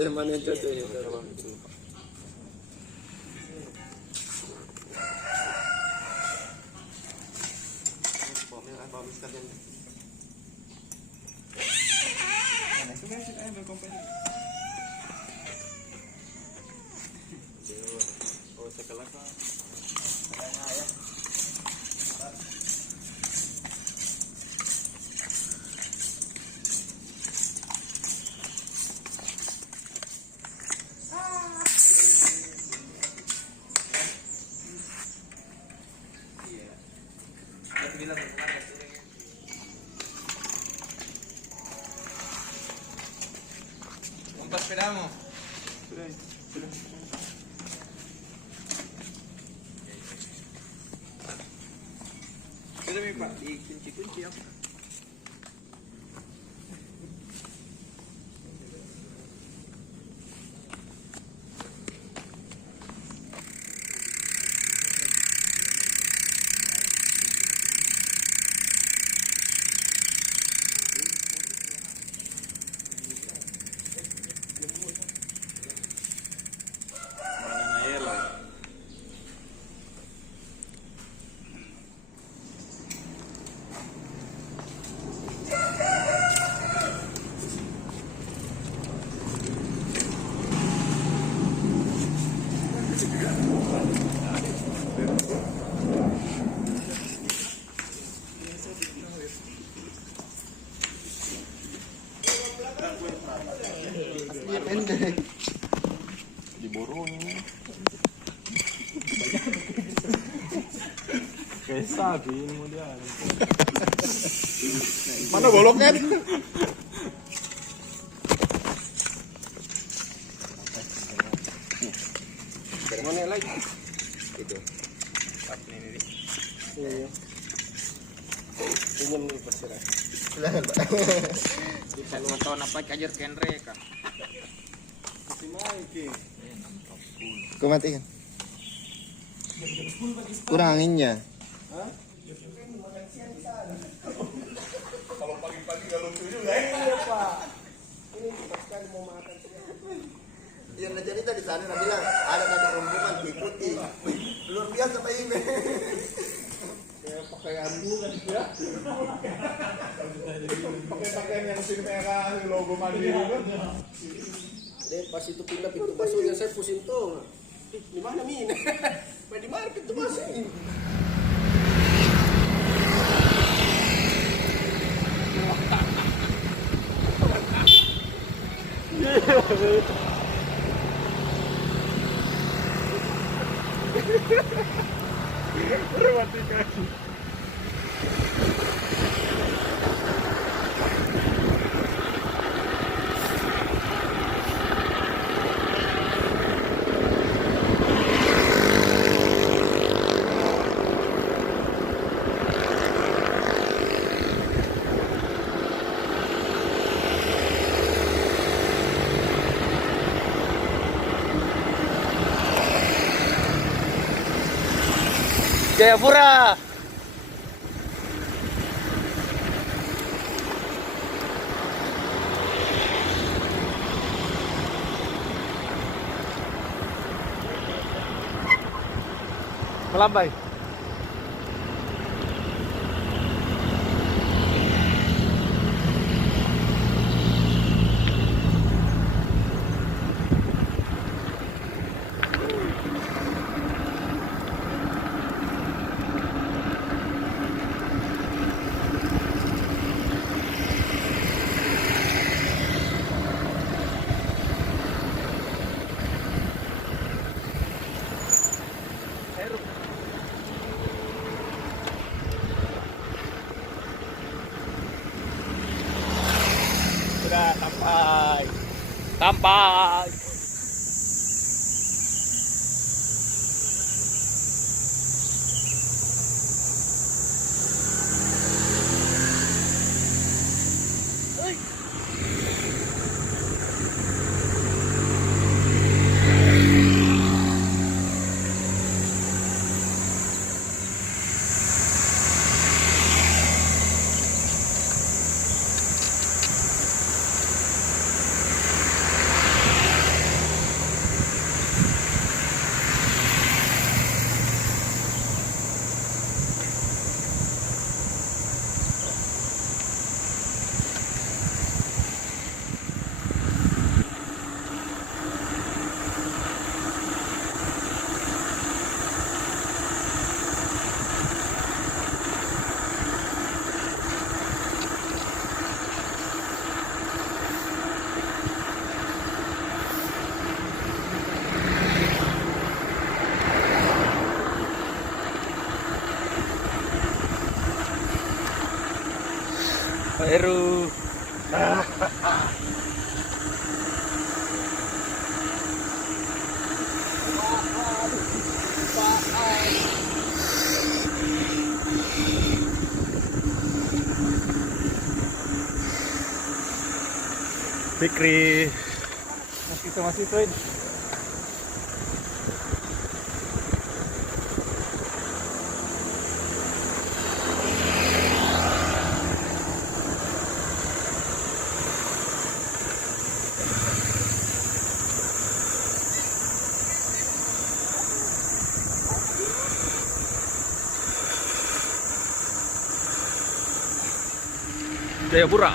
yang mana yang cocok ya? Umpas sepedamu. Sudah nih Pak, dikunci-kunci apa? Pendek. Diborongin. Kayak sabi ini mau dia. Mana boloknya? Dari mana lagi? Itu. Tapi ini. Iya. Pinjam nih persirat. Silakan Pak. Bisa 2 tahun apa kajar genre kah? Kau matikan. Kuranginnya. Kalau pagi-pagi gak lucu juga. Iya Pak. Ini cepat sekali mau makan siang. Yang jadi tadi sana bilang ada tadi rombongan diikuti. Luar biasa Pak ini. Kayak pakaian dulu kan ya. Pakai pakaian yang sini merah logo Mandiri kan. Deh pas itu pindah pintu masuknya saya pusing tuh. Di mana Min? Di mana pintu masuk? Mati kaki. Jayapura. Melambai. Sudah sampai. Sampai. Heru. Fikri. Masih Fred. Jayapura.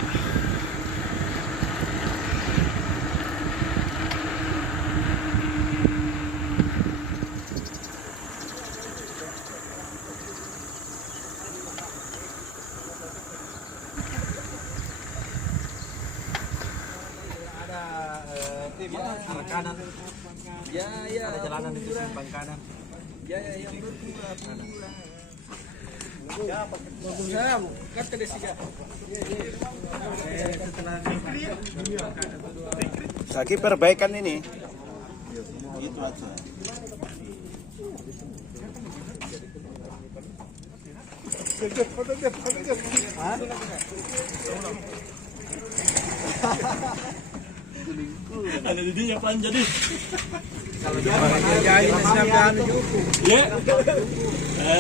Tim ya, arah kanan. Ya, ya. Ada jalanan itu simpang kanan. Ya, ya, yang berpura-pura. Waalaikumsalam. Kata dia siga. Saki perbaikan ini. Itu aja. Ada di dia pan jadi. Kalau jangan jadi siapkan juku. Ya.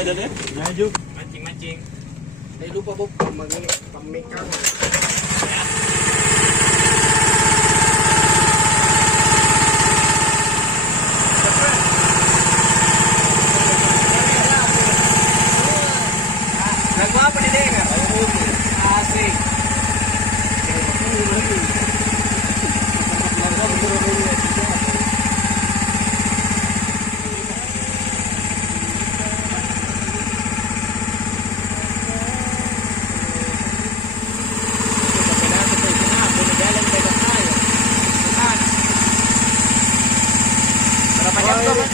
Ada deh. Maju. Mancing-mancing. Lupa Bob mengenai pemikiran. Lagu apa nih, Deng? Asik. Berapa jam tuh, Mas?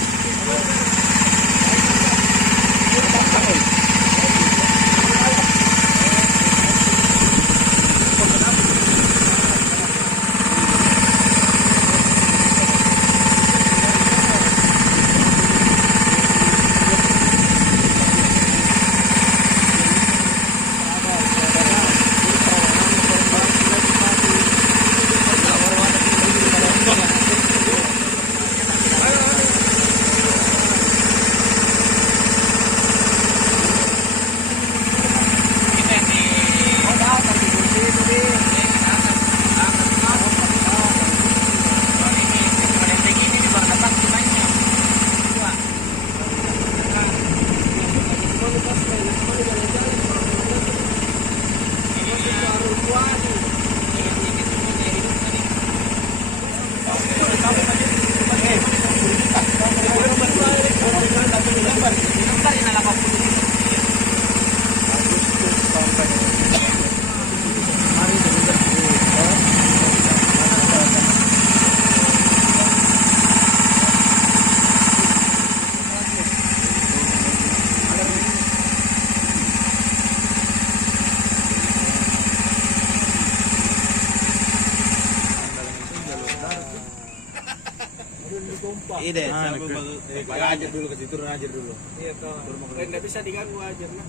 Ide, Ajar dulu ke situ, turun ajar dulu. Iya, toh. Enggak bisa diganggu aja, mah.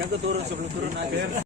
Yang ke turun sebelum turun aja.